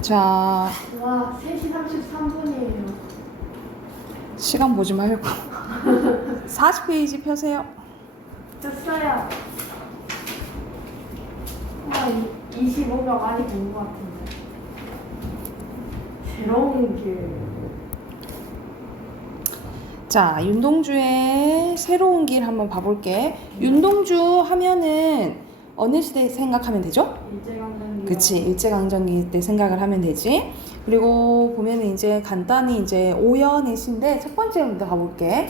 자, 와, 3시 33분이에요. 시간 보지 말고 40페이지 펴세요. 됐어요. 와, 25명 많이 본 것 같은데. 새로운 길. 자, 윤동주의 새로운 길 한번 봐볼게. 윤동주 하면은 어느 시대 생각하면 되죠? 일제강점기. 그치, 일제강점기 때 생각을 하면 되지. 그리고 보면은 이제 간단히 이제 오연의 시인데 첫 번째부터 가볼게.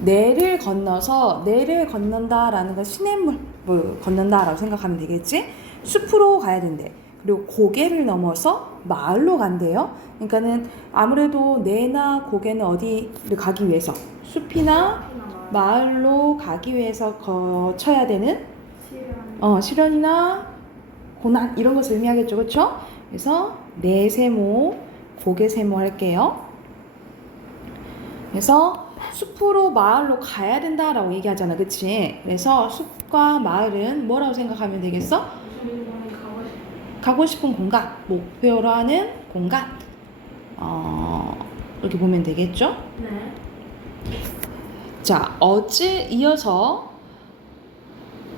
내를 건넌다라는 건 시냇물 건넌다라고 생각하면 되겠지. 숲으로 가야 된대. 그리고 고개를 넘어서 마을로 간대요. 그러니까는 아무래도 내나 고개는 어디를 가기 위해서 숲이나 마을로 가기 위해서 거쳐야 되는 시련이나 고난 이런 것을 의미하겠죠, 그렇죠? 그래서 내세모, 고개세모 할게요. 그래서 숲으로 마을로 가야 된다라고 얘기하잖아, 그치? 그래서 숲과 마을은 뭐라고 생각하면 되겠어? 가고 싶은 공간, 목표로 하는 공간. 이렇게 보면 되겠죠? 네. 자, 이어서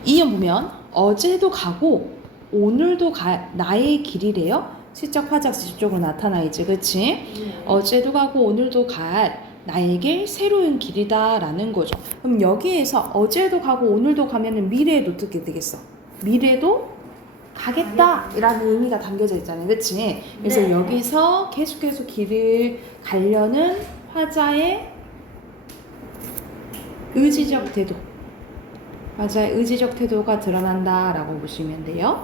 이어 보면 어제도 가고 오늘도 나의 길이래요. 시적 화작 지속적으로 나타나 있지, 그치? 네. 어제도 가고 오늘도 갈 나의 길 새로운 길이다라는 거죠. 그럼 여기에서 어제도 가고 오늘도 가면은 미래에도 어떻게 되겠어? 미래도 가겠다라는 의미가 담겨져 있잖아요, 그치? 그래서 네. 여기서 계속해서 길을 가려는 화자의 의지적 태도, 화자의 의지적 태도가 드러난다라고 보시면 돼요.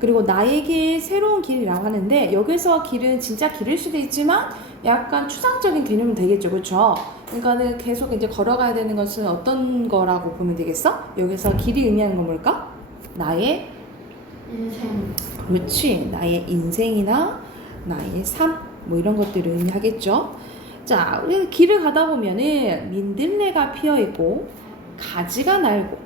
그리고 나의 길, 새로운 길이라고 하는데 여기서 길은 진짜 길일 수도 있지만 약간 추상적인 개념은 되겠죠, 그렇죠? 그러니까는 계속 이제 걸어가야 되는 것은 어떤 거라고 보면 되겠어? 여기서 길이 의미하는 건 뭘까? 나의 인생. 그렇지, 나의 인생이나 나의 삶, 뭐 이런 것들을 의미하겠죠. 자, 우리 길을 가다 보면은 민들레가 피어 있고 가지가 날고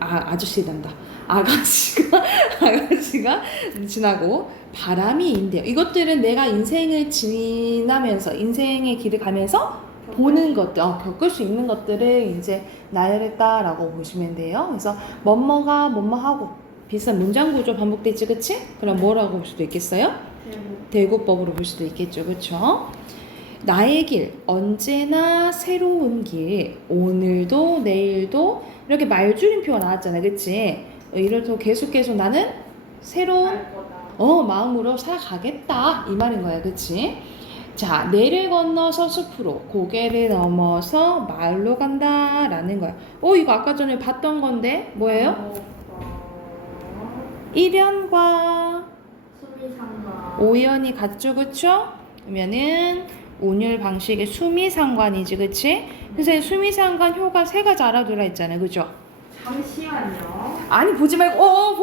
아저씨란다. 아가씨가 지나고 바람이 인대요. 이것들은 내가 인생을 지나면서 인생의 길을 가면서 보는 것들, 겪을 수 있는 것들을 이제 나열했다라고 보시면 돼요. 그래서 뭐뭐가 뭐뭐하고 비슷한 문장 구조 반복되지, 그치? 그럼 뭐라고 볼 수도 있겠어요? 대구법으로 볼 수도 있겠죠, 그쵸? 나의 길, 언제나 새로운 길, 오늘도 내일도 이렇게 말줄임표가 나왔잖아요, 그치? 이렇게 계속 나는 새로운 마음으로 살아가겠다 이 말인 거야, 그치? 자, 내를 건너서 숲으로, 고개를 넘어서 마을로 간다라는 거야. 이거 아까 전에 봤던 건데 뭐예요? 일연과 수미상가. 오연이 같죠, 그쵸? 그러면은 운율 방식의 수미상관이지, 그치? 그래서 수미상관 효과 세 가지 알아두라 했잖아요, 그죠? 잠시만요. 아니 보지 말고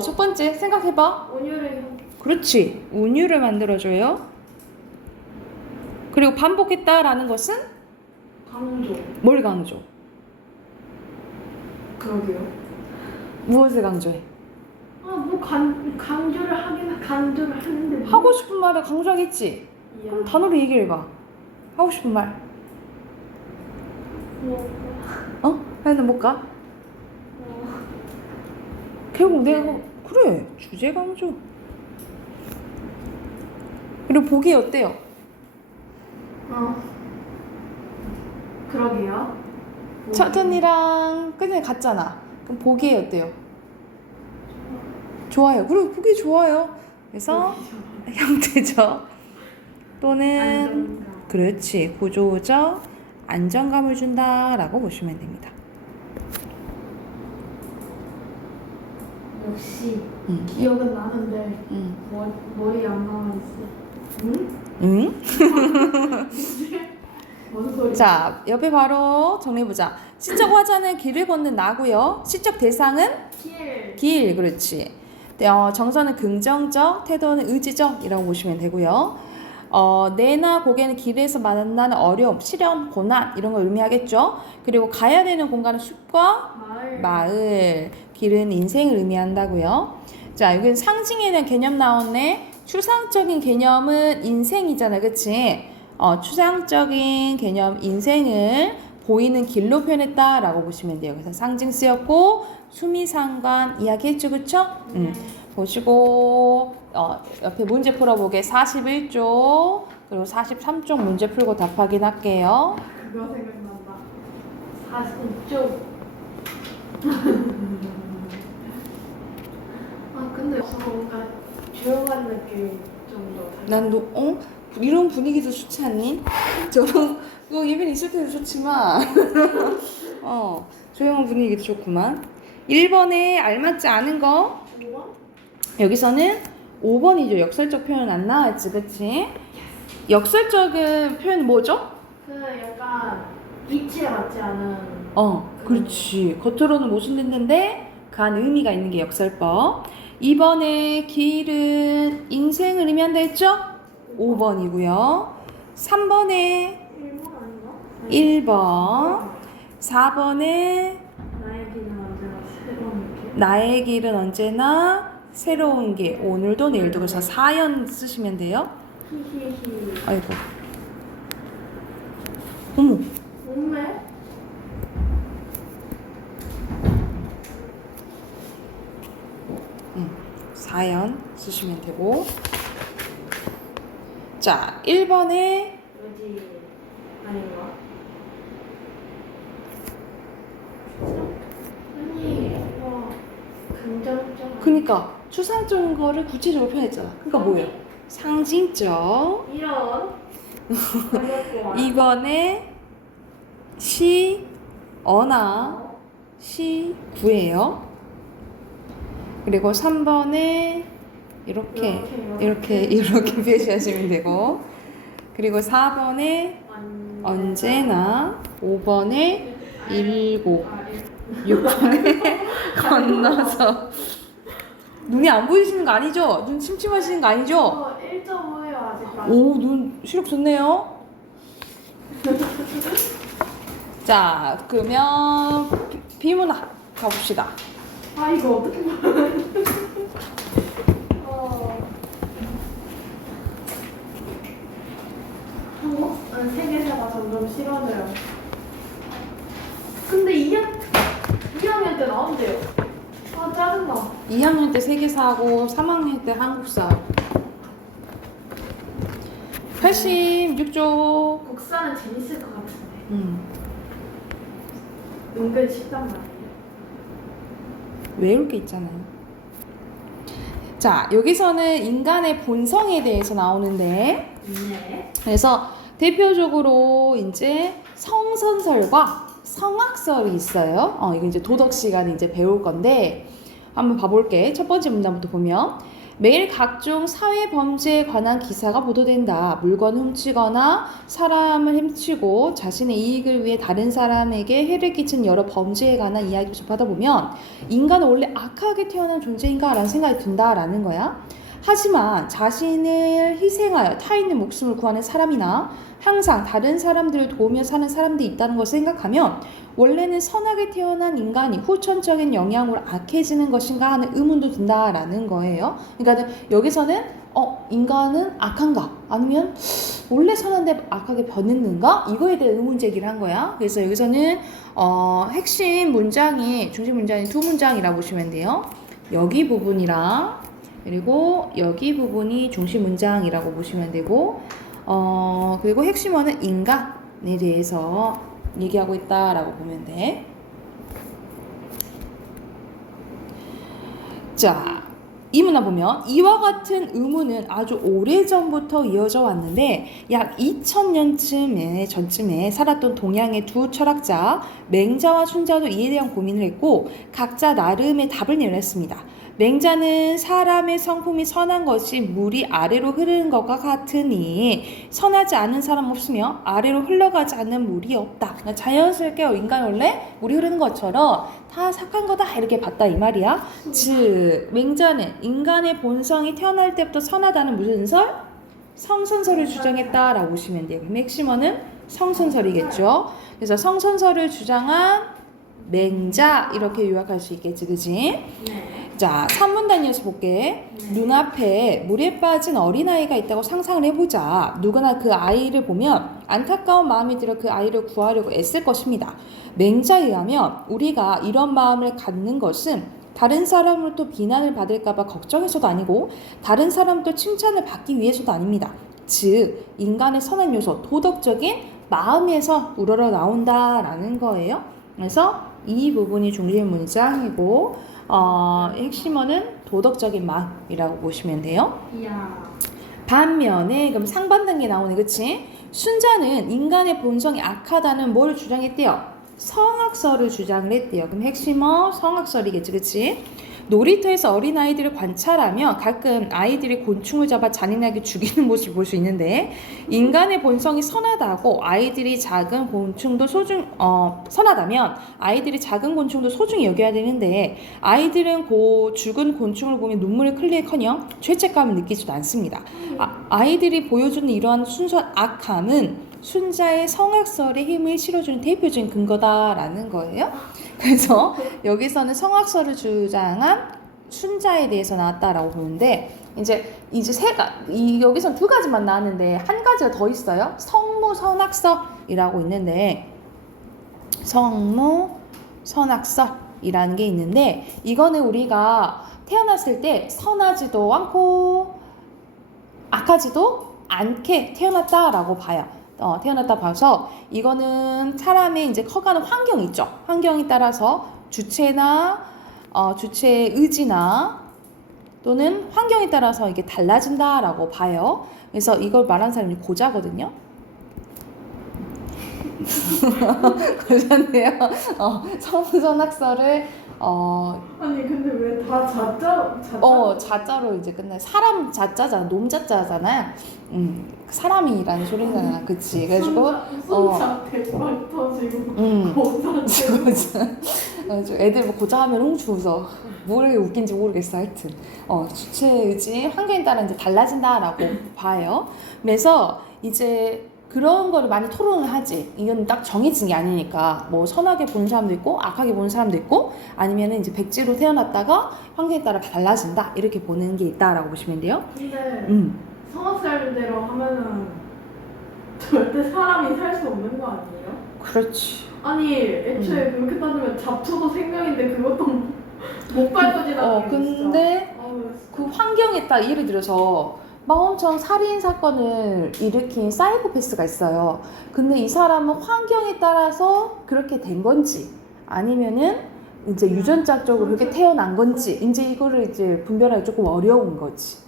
첫 번째 생각해봐. 온유를 그렇지, 운율을 만들어줘요. 그리고 반복했다라는 것은 강조. 뭘 강조? 그러게요. 무엇을 강조해? 강조를 하는데. 뭐. 하고 싶은 말을 강조하겠지. 그럼 단어로 얘기해봐. 하고 싶은 말. 하여튼 못 가? 결국 내가 그래, 주제 강조. 그리고 보기 어때요? 그러게요. 첫턴이랑 끝에 같잖아. 그럼 보기에 어때요? 좋아요. 그리고 보기 좋아요. 그래서 형태적 또는 안정감. 그렇지, 구조적 안정감을 준다라고 보시면 됩니다. 역시 기억은 나는데 머리 안 나와 있어. 응? 뭔 소리야? 자, 옆에 바로 정리해보자. 시적 화자는 길을 걷는 나고요. 시적 대상은 길, 그렇지. 정서는 긍정적, 태도는 의지적이라고 보시면 되고요. 내나 고개는 길에서 만나는 어려움, 시련, 고난 이런 걸 의미하겠죠. 그리고 가야 되는 공간은 숲과 마을. 길은 인생을 의미한다고요. 자, 여기는 상징에 대한 개념 나왔네. 추상적인 개념은 인생이잖아, 그치? 추상적인 개념 인생을 보이는 길로 표현했다라고 보시면 돼요. 그래서 상징 쓰였고 수미상관 이야기했죠, 그쵸? 보시고 옆에 문제 풀어보게 41쪽 그리고 43쪽 문제 풀고 답 확인할게요. 그거 생각난다. 40쪽. 아 근데 뭔가 조용한 느낌 정도. 난 이런 분위기도 좋지 않니? 예빈 있을 때도 좋지만 조용한 분위기도 좋구만. 1번에 알맞지 않은 거 5번? 여기서는 5번이죠. 역설적 표현 안 나왔지, 그치? 역설적인 표현 뭐죠? 그 약간 이치에 맞지 않은. 그렇지. 겉으로는 모순됐는데 그 안 의미가 있는 게 역설법. 2번에 길은 인생을 의미한다 했죠? 5번이고요. 3번에 1번 아닌가? 1번. 4번에 나의 길은 언제나 새로운 길. 나의 길은 언제나 새로운 길. 오늘도 내일도 그래서 4연 쓰시면 돼요. 히히히. 아이고. 어머. 몸매? 응. 4연 쓰시면 되고. 자, 1번에 어디 아닌가? 아니 이거 긍정적. 그니까 추상적인 거를 구체적으로 표현했잖아. 그러니까 뭐예요? 상징적. 이런. 어렵고. 2번에 시, 어나, 시, 구예요. 그리고 3번에 이렇게 표시하시면 되고. 그리고 4번에 언제나, 5번에 일곱, 6번에 건너서. 눈이 안 보이시는 거 아니죠? 눈 침침하시는 거 아니죠? 1.5예요 아직. 오, 눈 시력 좋네요. 자, 그러면 비문학 가봅시다. 아 이거 어떻게 봐? 세계사가 점점 싫어져요. 근데 2학년 때 나온대요. 아 짜증나. 2학년 때 세계사하고 3학년 때 한국사. 86쪽. 국사는 재밌을 것 같은데. 은근 쉽단 말이에요. 외울 게 있잖아요. 자, 여기서는 인간의 본성에 대해서 나오는데, 네. 그래서 대표적으로 이제 성선설과 성악설이 있어요. 이거 이제 도덕 시간에 이제 배울 건데, 한번 봐볼게. 첫 번째 문단부터 보면, 매일 각종 사회 범죄에 관한 기사가 보도된다. 물건을 훔치거나 사람을 훔치고 자신의 이익을 위해 다른 사람에게 해를 끼친 여러 범죄에 관한 이야기를 접하다 보면 인간은 원래 악하게 태어난 존재인가? 라는 생각이 든다라는 거야. 하지만 자신을 희생하여 타인의 목숨을 구하는 사람이나 항상 다른 사람들을 도우며 사는 사람들이 있다는 것을 생각하면 원래는 선하게 태어난 인간이 후천적인 영향으로 악해지는 것인가 하는 의문도 든다라는 거예요. 그러니까 여기서는 인간은 악한가? 아니면 원래 선한데 악하게 변했는가? 이거에 대해 의문 제기를 한 거야. 그래서 여기서는 핵심 문장이 중심 문장이 두 문장이라고 보시면 돼요. 여기 부분이랑 그리고 여기 부분이 중심 문장이라고 보시면 되고 그리고 핵심어는 인간에 대해서 얘기하고 있다라고 보면 돼. 자, 이 문화 보면 이와 같은 의문은 아주 오래전부터 이어져 왔는데 약 2000년쯤에 전쯤에 살았던 동양의 두 철학자 맹자와 순자도 이에 대한 고민을 했고 각자 나름의 답을 내놨습니다. 맹자는 사람의 성품이 선한 것이 물이 아래로 흐르는 것과 같으니 선하지 않은 사람 없으며 아래로 흘러가지 않는 물이 없다. 그러니까 자연스럽게 인간 원래 물이 흐르는 것처럼 다 착한 거다 이렇게 봤다 이 말이야. 즉 맹자는 인간의 본성이 태어날 때부터 선하다는 무슨 설? 성선설을 주장했다라고 보시면 돼요. 그럼 핵심어는 성선설이겠죠. 그래서 성선설을 주장한 맹자 이렇게 요약할 수 있겠지, 그지? 네. 자, 3문단 이어서 볼게. 네. 눈앞에 물에 빠진 어린아이가 있다고 상상을 해보자. 누구나 그 아이를 보면 안타까운 마음이 들어 그 아이를 구하려고 애쓸 것입니다. 맹자에 의하면 우리가 이런 마음을 갖는 것은 다른 사람으로부터 비난을 받을까봐 걱정해서도 아니고 다른 사람부터 칭찬을 받기 위해서도 아닙니다. 즉, 인간의 선한 요소, 도덕적인 마음에서 우러러 나온다라는 거예요. 그래서 이 부분이 중심 문장이고 핵심어는 도덕적인 마음이라고 보시면 돼요. 이야. 반면에 그럼 상반된 게 나오네, 그치? 순자는 인간의 본성이 악하다는 뭘 주장했대요? 성악설을 주장을 했대요. 그럼 핵심어 성악설이겠지, 그치? 놀이터에서 어린아이들을 관찰하면 가끔 아이들이 곤충을 잡아 잔인하게 죽이는 모습을 볼 수 있는데 인간의 본성이 선하다고 아이들이 작은 곤충도 선하다면 아이들이 작은 곤충도 소중히 여겨야 되는데 아이들은 죽은 곤충을 보면 눈물을 흘리커녕 죄책감을 느끼지도 않습니다. 아이들이 보여주는 이러한 순수한 악함은 순자의 성악설의 힘을 실어주는 대표적인 근거다라는 거예요. 그래서 여기서는 성악설을 주장한 순자에 대해서 나왔다라고 보는데 이제 여기서는 두 가지만 나왔는데 한 가지가 더 있어요. 성무선악설이라고 있는데 성무선악설이라는 게 있는데 이거는 우리가 태어났을 때 선하지도 않고 악하지도 않게 태어났다라고 봐요. 태어났다 봐서 이거는 사람의 이제 커가는 환경이 있죠. 환경에 따라서 주체의 의지나 또는 환경에 따라서 이게 달라진다라고 봐요. 그래서 이걸 말하는 사람이 고자거든요. 그러셨네요. 성선악설을 아니 근데 왜 다 자자? 자자로 이제 끝나. 사람 자자잖아. 놈 자자잖아. 사람이라는 소리잖아. 그치? 그래가지고 손자 대박 터지고 고자. 애들 뭐 고자 하면 웅주 웃어. 뭘 웃긴지 모르겠어. 하여튼 주체 의지 환경에 따라 이제 달라진다라고 봐요. 그래서 이제 그런 거를 많이 토론을 하지. 이건 딱 정해진 게 아니니까 뭐 선하게 보는 사람도 있고 악하게 보는 사람도 있고 아니면 이제 백지로 태어났다가 환경에 따라 달라진다 이렇게 보는 게 있다라고 보시면 돼요. 근데 성악설대로 하면은 절대 사람이 살 수 없는 거 아니에요? 그렇지. 아니 애초에 그렇게 따지면 잡초도 생명인데 그것도 못 밟아지나. 근데 그 환경에 따라 예를 들어서 막 엄청 살인 사건을 일으킨 사이코패스가 있어요. 근데 이 사람은 환경에 따라서 그렇게 된 건지 아니면은 이제 유전자적으로 그렇게 태어난 건지 이제 이거를 이제 분별하기 조금 어려운 거지.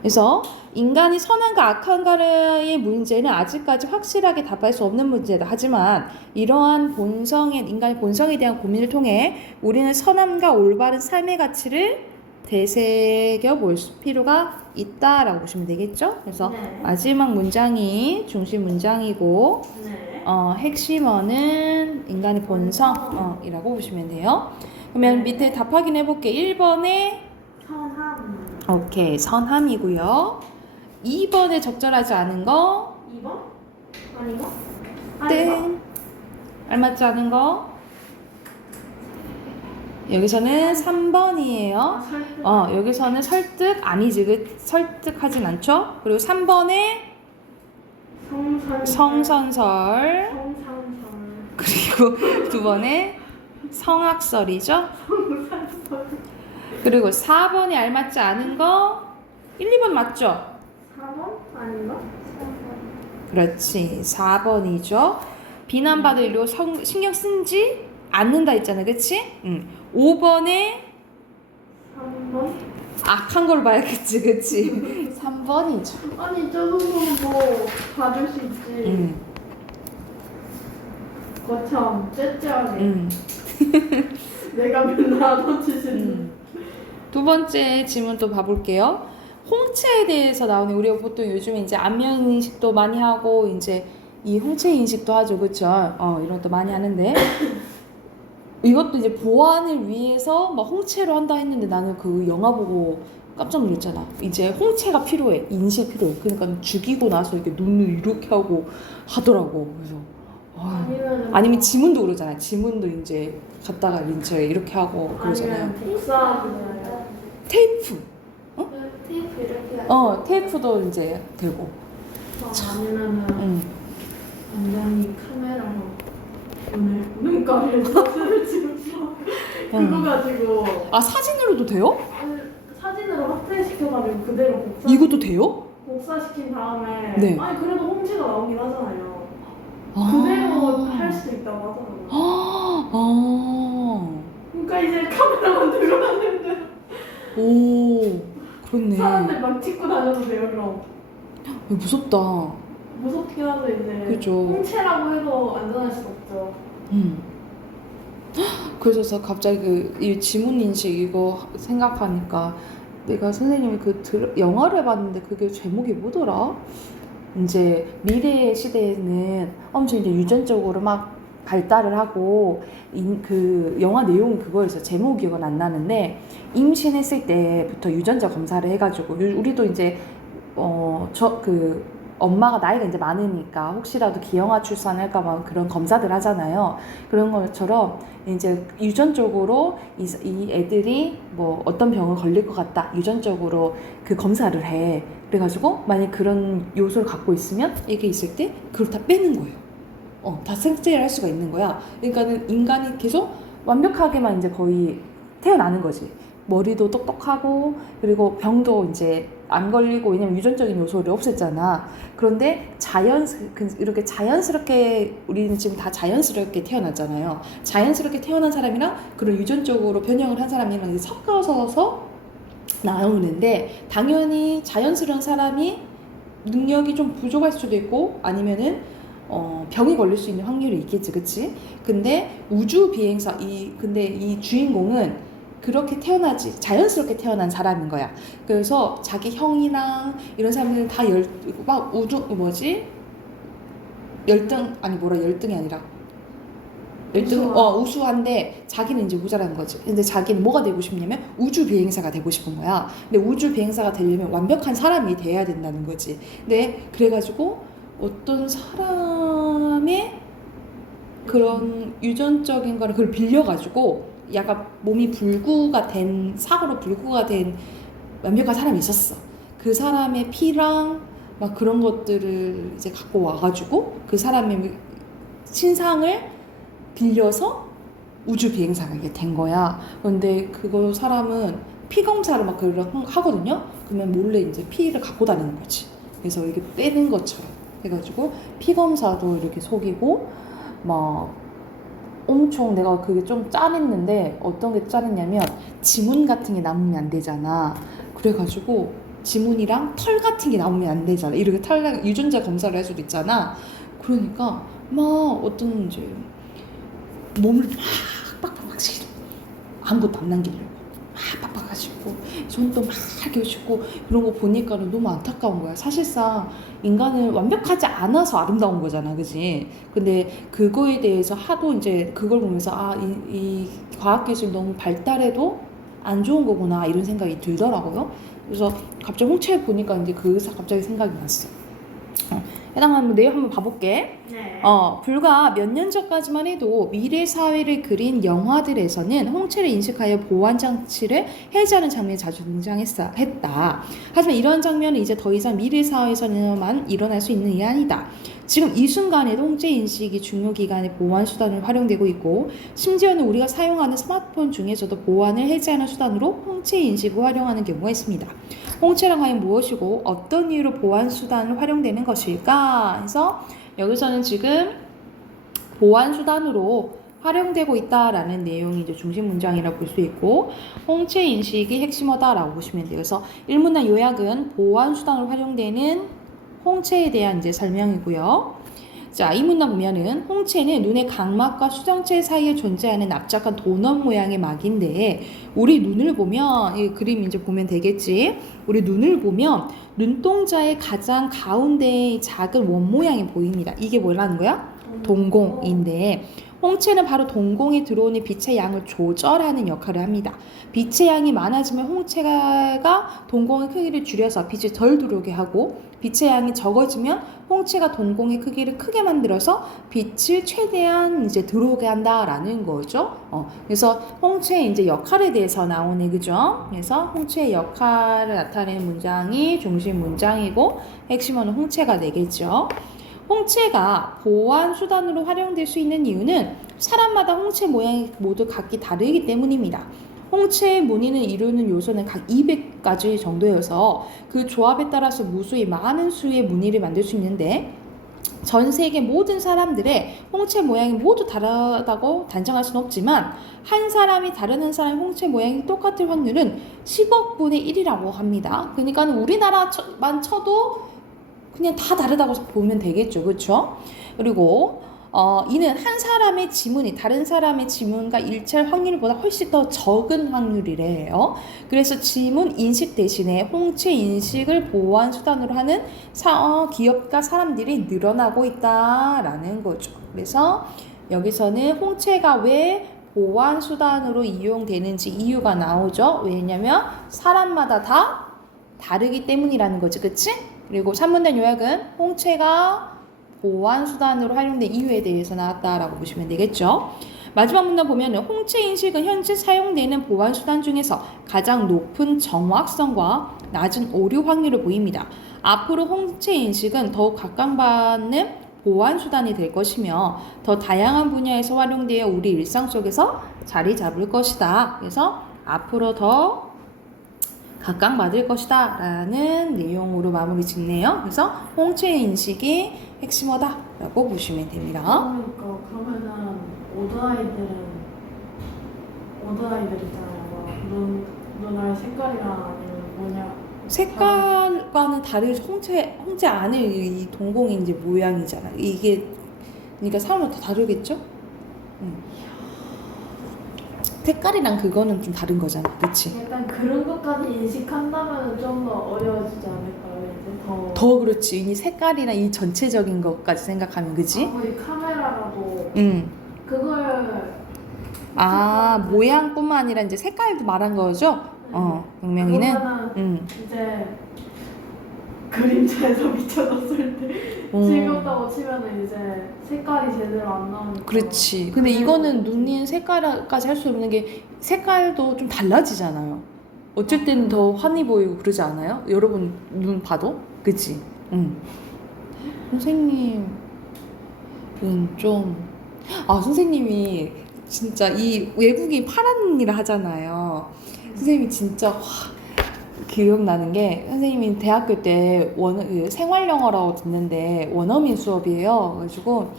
그래서 인간이 선한가 악한가의 문제는 아직까지 확실하게 답할 수 없는 문제다. 하지만 이러한 인간의 본성에 대한 고민을 통해 우리는 선함과 올바른 삶의 가치를 되새겨 볼 필요가 있다라고 보시면 되겠죠? 그래서 네. 마지막 문장이 중심 문장이고 네. 핵심어는 인간의 본성이라고 보시면 돼요. 그러면 네. 밑에 답 확인해 볼게. 1번에 선함. 오케이, 선함이고요. 2번에 적절하지 않은 거 2번? 아닌가? 땡. 알맞지 않은 거 여기서는 3번이에요. 설득. 여기서는 설득 아니지. 설득하진 않죠. 그리고 3번에 성선설 그리고 2번에 성악설이죠. 그리고 4번이 알맞지 않은 거 1, 2번 맞죠? 4번? 아닌가? 그렇지. 4번이죠. 비난받을 일로 신경 쓰지 않는다 했잖아. 그치? 5번에 3번? 악한 걸 봐야겠지. 그치? 3번이죠. 아니 저 정도는 뭐 받을 수 있지. 거참 째째하게. 내가 맨날 하던 짓을. 두 번째 질문 또 봐볼게요. 홍채에 대해서 나오는 우리가 보통 요즘에 이제 안면 인식도 많이 하고 이제 이 홍채 인식도 하죠, 그렇죠? 이런 것도 많이 하는데 이것도 이제 보안을 위해서 막 홍채로 한다 했는데 나는 그 영화 보고 깜짝 놀랐잖아. 이제 홍채가 필요해, 인식 필요해. 그러니까 죽이고 나서 이렇게 눈을 이렇게 하고 하더라고. 그래서 아니면 지문도 그러잖아요. 지문도 이제 갖다가 린처에 이렇게 하고 그러잖아요. 아니면 복사하잖아요. 테이프. 테이프 이렇게 하고. 테이프도 이제 되고. 아니면은 완전히 카메라로 눈가리를 찍어서 그거 가지고 아, 사진으로도 돼요? 사진으로 확대시켜가지고 그대로 이것도 돼요? 복사시킨 다음에 네. 아니 그래도 홍채가 나오긴 하잖아요. 아. 그대로 할 수도 있다고 하더라고요. 아. 그러니까 이제 카메라만 들고 다니는데 오, 그렇네. 사람들 막 찍고 다녀도 돼요. 그럼 무섭다. 무섭긴 하죠. 이제 그죠. 홍채라고 해도 안전할 수 없죠. 그래서 갑자기 이 지문 인식 이거 생각하니까 내가 선생님이 영화를 봤는데 그게 제목이 뭐더라? 이제 미래의 시대에는 엄청 이제 유전적으로 막 발달을 하고 그 영화 내용이 그거였어요. 제목 기억은 안 나는데 임신했을 때부터 유전자 검사를 해가지고 우리도 이제 엄마가 나이가 이제 많으니까 혹시라도 기형아 출산할까봐 그런 검사들 하잖아요. 그런 것처럼 이제 유전적으로 이 애들이 뭐 어떤 병을 걸릴 것 같다. 유전적으로 그 검사를 해. 그래가지고 만약 그런 요소를 갖고 있으면 이게 있을 때 그걸 다 빼는 거예요. 다 삭제를 할 수가 있는 거야. 그러니까는 인간이 계속 완벽하게만 이제 거의 태어나는 거지. 머리도 똑똑하고 그리고 병도 이제 안 걸리고 왜냐면 유전적인 요소를 없앴잖아. 그런데 이렇게 자연스럽게 우리는 지금 다 자연스럽게 태어났잖아요. 자연스럽게 태어난 사람이랑 그런 유전적으로 변형을 한 사람이랑 섞어서 나오는데 당연히 자연스러운 사람이 능력이 좀 부족할 수도 있고 아니면은 병이 걸릴 수 있는 확률이 있겠지, 그치? 근데 우주 비행사 근데 이 주인공은 그렇게 자연스럽게 태어난 사람인 거야. 그래서 자기 형이랑 이런 사람들은 다 열등이 아니라 우수한데 자기는 이제 모자란 거지. 근데 자기는 뭐가 되고 싶냐면 우주 비행사가 되고 싶은 거야. 근데 우주 비행사가 되려면 완벽한 사람이 돼야 된다는 거지. 근데 그래가지고 어떤 사람의 그런 유전적인 거를 그걸 빌려가지고 약간 몸이 사고로 불구가 된 완벽한 사람이 있었어. 그 사람의 피랑 막 그런 것들을 이제 갖고 와가지고 그 사람의 신상을 빌려서 우주 비행사가 이게 된 거야. 그런데 그거 사람은 피 검사를 막 하거든요. 그러면 몰래 이제 피를 갖고 다니는 거지. 그래서 이렇게 빼는 것처럼 해가지고 피 검사도 이렇게 속이고 막 엄청 내가 그게 좀 짠했는데 어떤 게 짠했냐면 지문 같은 게 남으면 안 되잖아. 그래가지고 지문이랑 털 같은 게 남으면 안 되잖아. 이렇게 유전자 검사를 할 수도 있잖아. 그러니까 막 어떤 이제 몸을 막 빡빡빡 아무것도 안 남기려고 막 빡빡하시고 손도 막 이렇게 씻고 그런 거 보니까는 너무 안타까운 거야. 사실상 인간은 완벽하지 않아서 아름다운 거잖아, 그지? 근데 그거에 대해서 하도 이제 그걸 보면서 이 과학기술이 너무 발달해도 안 좋은 거구나 이런 생각이 들더라고요. 그래서 갑자기 홍채 보니까 이제 갑자기 생각이 났어. 해당하는 내용 한번 봐볼게. 네. 불과 몇 년 전까지만 해도 미래 사회를 그린 영화들에서는 홍채를 인식하여 보안 장치를 해제하는 장면이 자주 등장했다. 하지만 이런 장면은 이제 더 이상 미래 사회에서만 일어날 수 있는 일이 아니다. 지금 이 순간에도 홍채 인식이 중요 기관의 보안 수단으로 활용되고 있고 심지어는 우리가 사용하는 스마트폰 중에서도 보안을 해제하는 수단으로 홍채 인식을 활용하는 경우가 있습니다. 홍채란 과연 무엇이고 어떤 이유로 보안 수단을 활용되는 것일까? 해서 여기서는 지금 보안 수단으로 활용되고 있다라는 내용이 이제 중심 문장이라고 볼 수 있고 홍채 인식이 핵심어다라고 보시면 돼요. 그래서 일문화 요약은 보안 수단으로 활용되는 홍채에 대한 이제 설명이고요. 자, 이 문장 보면은 홍채는 눈의 각막과 수정체 사이에 존재하는 납작한 도넛 모양의 막인데 우리 눈을 보면 이 그림 이제 보면 되겠지. 우리 눈을 보면 눈동자의 가장 가운데에 작은 원 모양이 보입니다. 이게 뭐라는 거야? 동공인데 홍채는 바로 동공에 들어오는 빛의 양을 조절하는 역할을 합니다. 빛의 양이 많아지면 홍채가 동공의 크기를 줄여서 빛이 덜 들어오게 하고, 빛의 양이 적어지면 홍채가 동공의 크기를 크게 만들어서 빛을 최대한 이제 들어오게 한다라는 거죠. 그래서 홍채의 이제 역할에 대해서 나오네, 그죠? 그래서 홍채의 역할을 나타내는 문장이 중심 문장이고, 핵심어는 홍채가 되겠죠. 홍채가 보완 수단으로 활용될 수 있는 이유는 사람마다 홍채 모양이 모두 각기 다르기 때문입니다. 홍채의 무늬는 이루는 요소는 각 200가지 정도여서 그 조합에 따라서 무수히 많은 수의 무늬를 만들 수 있는데, 전 세계 모든 사람들의 홍채 모양이 모두 다르다고 단정할 수는 없지만 한 사람이 다른 한 사람의 홍채 모양이 똑같을 확률은 10억 분의 1이라고 합니다. 그러니까 우리나라만 쳐도 그냥 다 다르다고 보면 되겠죠. 그렇죠? 그리고 이는 한 사람의 지문이 다른 사람의 지문과 일치할 확률보다 훨씬 더 적은 확률이래요. 그래서 지문 인식 대신에 홍채 인식을 보완 수단으로 하는 기업과 사람들이 늘어나고 있다라는 거죠. 그래서 여기서는 홍채가 왜 보완 수단으로 이용되는지 이유가 나오죠. 왜냐면 사람마다 다 다르기 때문이라는 거지. 그치? 그리고 산문단 요약은 홍채가 보완 수단으로 활용된 이유에 대해서 나왔다라고 보시면 되겠죠. 마지막 문단 보면 홍채 인식은 현재 사용되는 보완 수단 중에서 가장 높은 정확성과 낮은 오류 확률을 보입니다. 앞으로 홍채 인식은 더욱 각광받는 보완 수단이 될 것이며 더 다양한 분야에서 활용되어 우리 일상 속에서 자리 잡을 것이다. 그래서 앞으로 더 각광받을 것이다 라는 내용으로 마무리 짓네요. 그래서 홍채 인식이 핵심어다 라고 보시면 됩니다. 그러니까 그러면은 오드 아이들 있잖아요. 눈알 색깔이랑 아니면 뭐냐. 색깔과는 다른 홍채 안에 이 동공이 이제 모양이잖아. 이게 그러니까 사람마다 다 다르겠죠? 색깔이랑 그거는 좀 다른 거잖아, 그치? 약간 그런 것까지 인식한다면 좀 더 어려워지지 않을까요? 이제 더 그렇지. 이 색깔이랑 이 전체적인 것까지 생각하면, 그지? 아무리 카메라라도 그걸 모양뿐만 아니라 이제 색깔도 말한 거죠? 분명히는. 그거는 이제 그림자에서 비춰졌을 때 즐겁다고 치면은 이제 색깔이 제대로 안 나오니까. 그렇지. 근데 이거는 눈인 색깔까지 할 수 없는 게 색깔도 좀 달라지잖아요. 어쩔 때는 더 환히 보이고 그러지 않아요? 여러분 눈 봐도? 그치? 선생님은 좀 선생님이 진짜 이 외국인 파란 일을 하잖아요. 선생님이 진짜 기억나는 게, 선생님이 대학교 때 생활 영어라고 듣는데 원어민 수업이에요. 그래가지고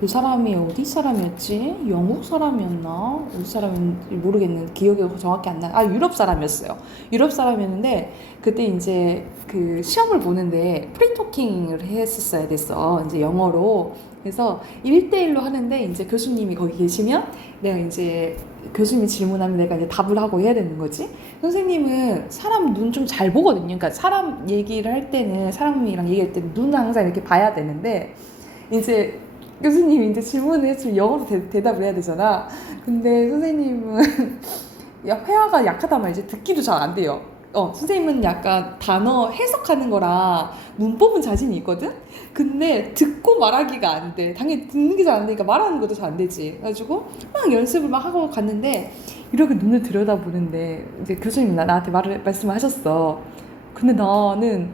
그 사람이 어디 사람이었지? 영국 사람이었나? 어디 사람인지 모르겠는데 기억이 정확히 안 나. 유럽 사람이었어요. 유럽 사람이었는데 그때 이제 그 시험을 보는데 프리토킹을 했었어야 됐어. 이제 영어로. 그래서 1대1로 하는데 이제 교수님이 거기 계시면 내가 이제 교수님이 질문하면 내가 이제 답을 하고 해야 되는 거지. 선생님은 사람 눈 좀 잘 보거든요. 그러니까 사람 얘기를 할 때는, 사람이랑 얘기할 때는 눈을 항상 이렇게 봐야 되는데, 이제 교수님이 이제 질문을 했으면 영어로 대답을 해야 되잖아. 근데 선생님은 회화가 약하단 말이지. 듣기도 잘 안 돼요. 선생님은 약간 단어 해석하는 거라 문법은 자신이 있거든? 근데 듣고 말하기가 안 돼. 당연히 듣는 게 잘 안 되니까 말하는 것도 잘 안 되지. 그래가지고 막 연습을 막 하고 갔는데, 이렇게 눈을 들여다보는데 이제 교수님이 나한테 말씀을 하셨어. 근데 나는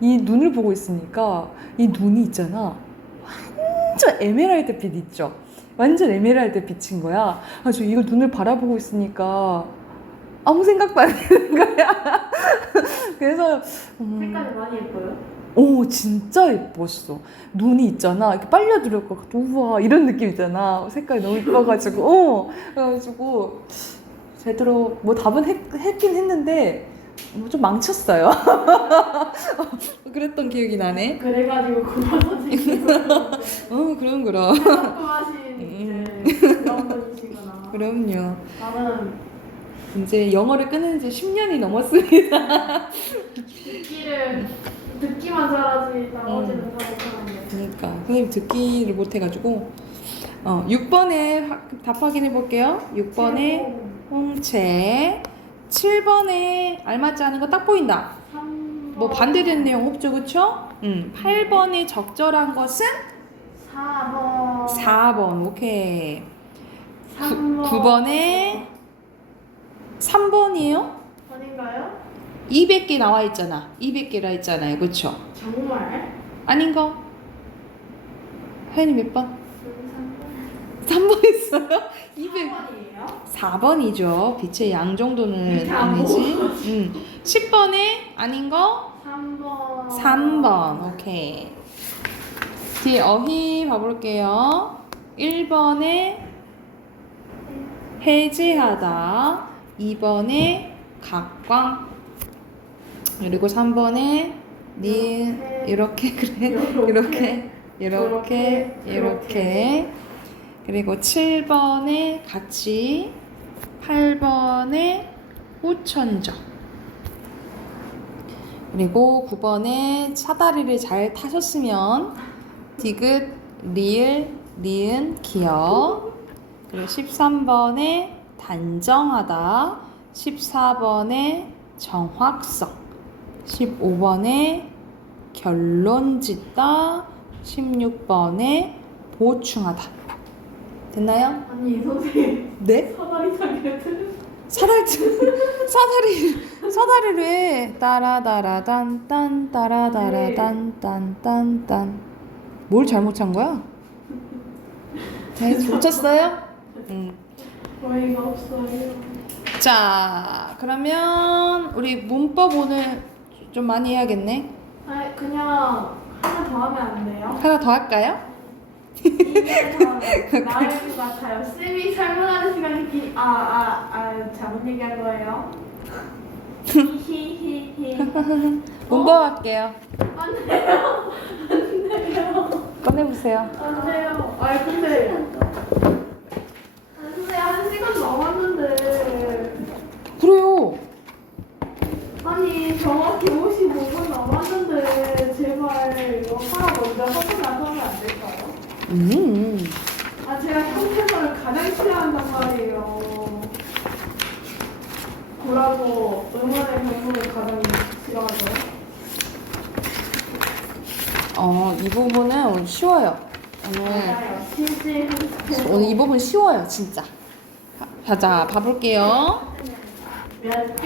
이 눈을 보고 있으니까 이 눈이 있잖아. 완전 에메랄드 빛 있죠? 완전 에메랄드 빛인 거야. 그래서 이걸 눈을 바라보고 있으니까 아무 생각도 안 드는 거야. 그래서 색깔이 많이 예뻐요? 진짜 예뻤어. 눈이 있잖아. 이렇게 빨려들을 것 같아. 우와, 이런 느낌 있잖아. 색깔이 너무 예뻐가지고. 그래가지고 제대로 뭐 답은 했긴 했는데 좀 망쳤어요. 그랬던 기억이 나네. 그래가지고 국어 선생님이 그럼. 생각하신 이제 그런 분이시구나. 그럼요. 나는 이제 영어를 끊은 지 10년이 넘었습니다. 듣기만 잘하지 나머지는 다 못하는데. 그러니까 선생님 듣기를 못해가지고 6번에 답 확인해 볼게요. 6번에 홍채. 7번에 알맞지 않은 거 딱 보인다. 뭐 반대되는 내용 없죠, 그쵸? 8번에 적절한 것은 4번. 4번. 오케이. 3번. 9번에 3번이에요? 아닌가요? 200개 나와 있잖아. 200개라 했잖아요. 그쵸? 정말? 아닌 거? 혜연이 몇 번? 3번 했어요? 200. 4번이에요? 4번이죠. 빛의 양 정도는 이렇게 안 아니지. 10번에 아닌 거? 3번. 3번. 오케이. 뒤에 어휘 봐볼게요. 1번에 해제하다. 2번에 각광. 그리고 3번에 니 이렇게 그래. 이렇게. 그리고 7번에 같이. 8번에 후천적. 그리고 9번에 사다리를 잘 타셨으면 디귿, 리을, 니은, 기역. 그리고 13번에 단정하다. 14번에 정확성. 15번에 결론 짓다. 16번에 보충하다. 됐나요? 아니 선생님 네? 사다리 타기를 틀린. 사다리를 해. 따라다라단 딴 따라다라단 딴딴딴. 뭘 잘못 찬 거야? 네, 못 쳤어요? 어이가 없어요. 자, 그러면 우리 문법 오늘 좀 많이 해야겠네. 아니 그냥 하나 더 하면 안 돼요? 하나 더 할까요? 이게 더 나을 것 같아요. 쌤이 설명하는 시간이 잘못 얘기한 거예요. 히히히히. 문법 할게요. 안 돼요. 안 돼요. 꺼내보세요. 안 돼요. 아니 근데 선생님 1시간 남았는데 그래요. 아니 정확히 55분 남았는데 제발 이거 하나 먼저 하고 나서 하면 안 될까요? 아 제가 형태설을 가장 싫어한단 말이에요. 뭐라고 응원의 경우를 가장 싫어하죠? 이 부분은 오늘 쉬워요. 맞아요. 실제 오늘 이 부분 쉬워요, 진짜. 자, 봐볼게요. 몇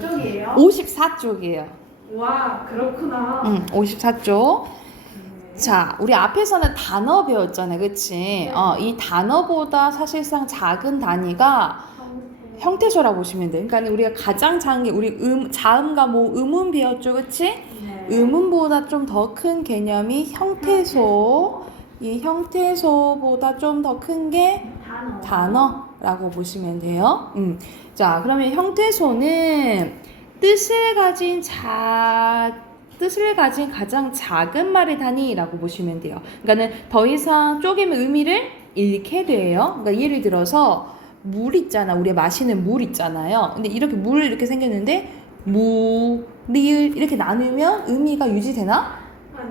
쪽이에요? 54쪽이에요. 와 그렇구나. 54쪽. 자, 우리 앞에서는 단어 배웠잖아요, 그치? 이 단어보다 사실상 작은 단위가 형태소라고 보시면 돼요. 그러니까 우리가 가장 작은 게 우리 자음과 모 음운 배웠죠, 그치? 네. 음운보다 좀 더 큰 개념이 형태소. 이 형태소보다 좀 더 큰 게 단어라고 보시면 돼요. 자, 그러면 형태소는 뜻을 가진 가장 작은 말의 단위라고 보시면 돼요. 그러니까는 더 이상 쪼개면 의미를 잃게 돼요. 그러니까 예를 들어서 물 있잖아. 우리가 마시는 물 있잖아요. 근데 이렇게 물 이렇게 생겼는데 무, 리을 이렇게 나누면 의미가 유지되나?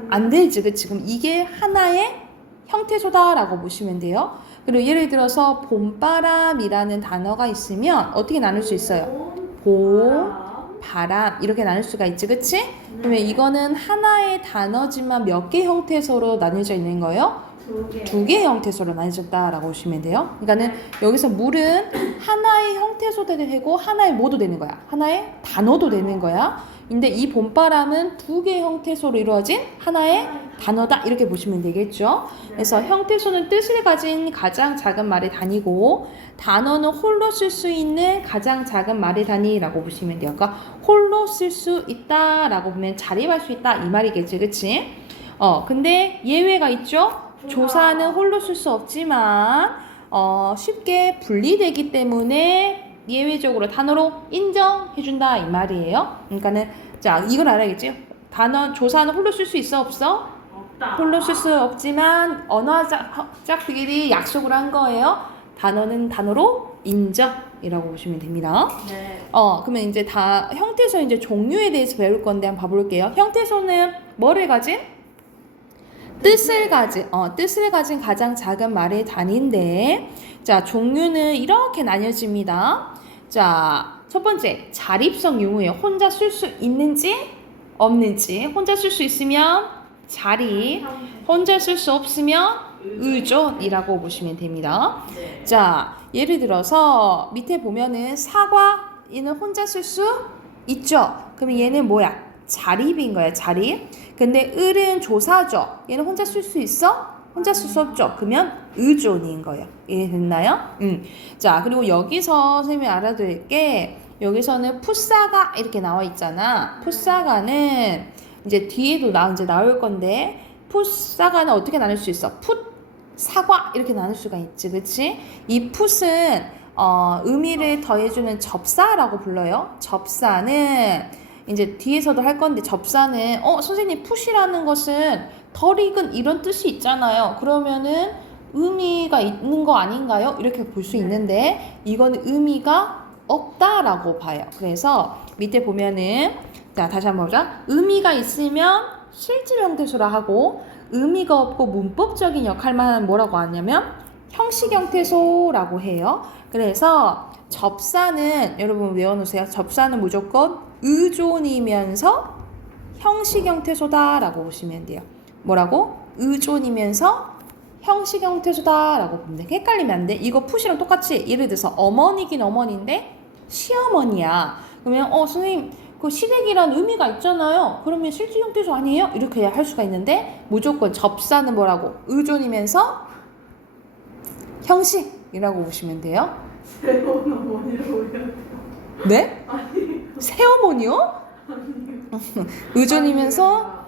안 되지. 그치? 지금 이게 하나의 형태소다라고 보시면 돼요. 그리고 예를 들어서 봄바람이라는 단어가 있으면 어떻게 나눌 수 있어요? 봄, 바람 이렇게 나눌 수가 있지, 그치? 그러면 이거는 하나의 단어지만 몇 개 형태소로 나뉘어져 있는 거예요? 두 개 형태소로 나뉘어졌다라고 보시면 돼요. 그러니까는 여기서 물은 하나의 형태소도 되고 하나의 뭐도 되는 거야. 하나의 단어도 되는 거야. 근데 이 봄바람은 두 개의 형태소로 이루어진 하나의 단어다 이렇게 보시면 되겠죠. 그래서 형태소는 뜻을 가진 가장 작은 말의 단위고 단어는 홀로 쓸 수 있는 가장 작은 말의 단위라고 보시면 돼요. 그러니까 홀로 쓸 수 있다라고 보면 자립할 수 있다 이 말이겠지, 그치? 근데 예외가 있죠. 조사는 홀로 쓸 수 없지만 쉽게 분리되기 때문에 예외적으로 단어로 인정해준다 이 말이에요. 그러니까는 자 이걸 알아야겠지. 단어 조사는 홀로 쓸 수 있어 없어? 없다. 홀로 쓸 수 없지만 언어학자들끼리 약속을 한 거예요. 단어는 단어로 인정이라고 보시면 됩니다. 네. 그러면 이제 다 형태소 이제 종류에 대해서 배울 건데 한번 봐볼게요. 형태소는 뭐를 가진? 뜻을 가진 가장 작은 말의 단위인데, 자, 종류는 이렇게 나뉘어집니다. 자, 첫 번째, 자립성 유무예요. 혼자 쓸 수 있는지, 없는지. 혼자 쓸 수 있으면 자립, 혼자 쓸 수 없으면 의존이라고 보시면 됩니다. 자, 예를 들어서 밑에 보면은 사과, 얘는 혼자 쓸 수 있죠? 그러면 얘는 뭐야? 자립인 거야, 자립. 근데 을은 조사죠. 얘는 혼자 쓸 수 있어? 혼자 쓸 수 없죠. 그러면 의존인 거예요. 이해됐나요? 자, 그리고 여기서 선생님이 알아둘 게, 여기서는 풋사가 이렇게 나와 있잖아. 풋사가는 이제 뒤에도 이제 나올 건데, 풋사가는 어떻게 나눌 수 있어? 풋, 사과 이렇게 나눌 수가 있지, 그치? 이 풋은 의미를 더해주는 접사라고 불러요. 접사는 이제 뒤에서도 할 건데, 접사는 선생님 풋이라는 것은 덜 익은 이런 뜻이 있잖아요. 그러면은 의미가 있는 거 아닌가요? 이렇게 볼 수 있는데, 이건 의미가 없다라고 봐요. 그래서 밑에 보면은, 자, 다시 한번 보자. 의미가 있으면 실질 형태소라 하고, 의미가 없고 문법적인 역할만 하면 뭐라고 하냐면 형식 형태소라고 해요. 그래서 접사는 여러분 외워놓으세요. 접사는 무조건 의존이면서 형식 형태소다라고 보시면 돼요. 뭐라고? 의존이면서 형식 형태소다라고 보면 돼. 헷갈리면 안 돼. 이거 푸시랑 똑같이 예를 들어서 어머니긴 어머니인데 시어머니야. 그러면 선생님 그 시댁이란 의미가 있잖아요. 그러면 실질 형태소 아니에요? 이렇게 할 수가 있는데 무조건 접사는 뭐라고? 의존이면서 형식이라고 보시면 돼요. 새어머니라고 해요. 네? 새어머니요? 의존이면서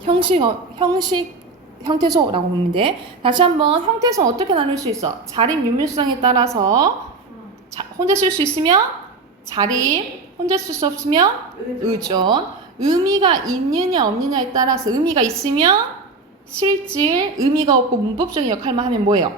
형식 형태소라고 보면 돼. 다시 한번 형태소 어떻게 나눌 수 있어? 자립 유물성에 따라서 혼자 쓸 수 있으면 자립, 혼자 쓸 수 없으면 의존. 의미가 있느냐 없느냐에 따라서 의미가 있으면 실질, 의미가 없고 문법적인 역할만 하면 뭐예요?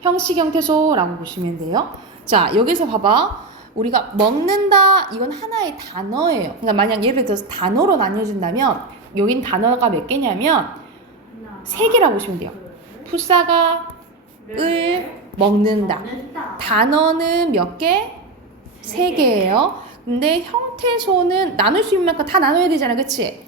형식 형태소라고 보시면 돼요. 자, 여기서 봐봐. 우리가 먹는다, 이건 하나의 단어예요. 그러니까 만약 예를 들어서 단어로 나뉘어진다면 여긴 단어가 몇 개냐면 3개라고 보시면 돼요. 풋사가, 을, 먹는다. 단어는 몇 개? 3개예요. 근데 형태소는 나눌 수 있는 만큼 다 나눠야 되잖아, 그치?